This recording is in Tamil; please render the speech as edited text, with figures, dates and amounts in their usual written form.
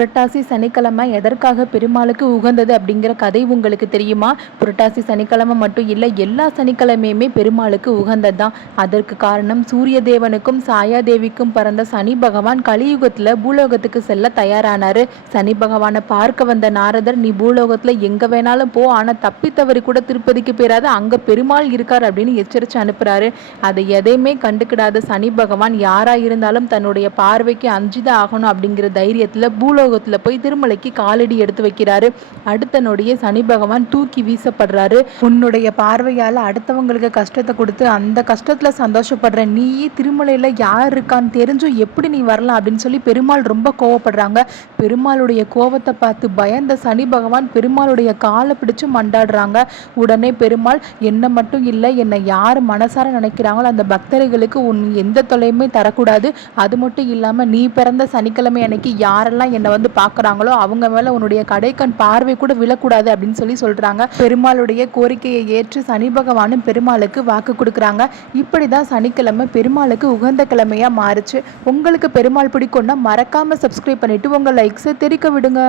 புரட்டாசி சனிக்கிழமை எதற்காக பெருமாளுக்கு உகந்தது அப்படிங்கிற கதை உங்களுக்கு தெரியுமா? புரட்டாசி சனிக்கிழமை மட்டும் இல்லை, எல்லா சனிக்கிழமையுமே பெருமாளுக்கு உகந்தது தான். அதற்கு காரணம் சூரிய தேவனுக்கும் சாயாதேவிக்கும் பிறந்த சனி பகவான் கலியுகத்தில் பூலோகத்துக்கு செல்ல தயாரானார். சனி பகவானை பார்க்க வந்த நாரதர், நீ பூலோகத்தில் எங்கே வேணாலும் போ, ஆனால் தப்பித்தவரி கூட திருப்பதிக்கு போயிடாது, அங்கே பெருமாள் இருக்கார் அப்படின்னு எச்சரித்து அனுப்புகிறாரு. அதை எதையுமே கண்டுக்கிடாத சனி பகவான் யாராக இருந்தாலும் தன்னுடைய பார்வைக்கு அஞ்சுதான் ஆகணும் அப்படிங்கிற தைரியத்தில் பூலோகத்தில் போய் திருமலைக்கு காலடி எடுத்து வைக்கிறாரு. அடுத்த நொடியே சனி பகவான் தூக்கி வீசப்படுறாரு. உன்னுடைய பார்வையால் அடுத்தவங்களுக்கு கஷ்டத்தை கொடுத்து அந்த கஷ்டத்தில் சந்தோஷப்படுற நீ திருமலையில் யார் இருக்கான்னு தெரிஞ்சும் எப்படி நீ வரலாம் அப்படின்னு சொல்லி பெருமாள் ரொம்ப கோவப்படுறாங்க. பெருமாளுடைய கோவத்தை பார்த்து பயந்த சனி பகவான் பெருமாளுடைய காலை பிடிச்சு மண்டாடுறாங்க. உடனே பெருமாள், என்னை மட்டும் இல்லை, என்னை யார் மனசார நினைக்கிறாங்களோ அந்த பக்தர்களுக்கு உன் எந்த தொலையுமே தரக்கூடாது. அது மட்டும் இல்லாமல் நீ பிறந்த சனிக்கிழமை அன்னைக்கு யாரெல்லாம் என்னை வந்து பார்க்குறாங்களோ அவங்க மேலே உன்னுடைய கடைக்கண் பார்வை கூட விழக்கூடாது அப்படின்னு சொல்கிறாங்க. பெருமாளுடைய கோரிக்கையை ஏற்று சனி பகவானும் பெருமாளுக்கு வாக்கு கொடுக்குறாங்க. இப்படி தான் சனிக்கிழமை பெருமாளுக்கு உகந்த கிழமையாக மாறுச்சு. உங்களுக்கு பெருமாள் பிடிக்கும்னா மறக்காமல் சப்ஸ்கிரைப் பண்ணிவிட்டு உங்கள் லைக்ஸை தெரிக்க விடுங்க.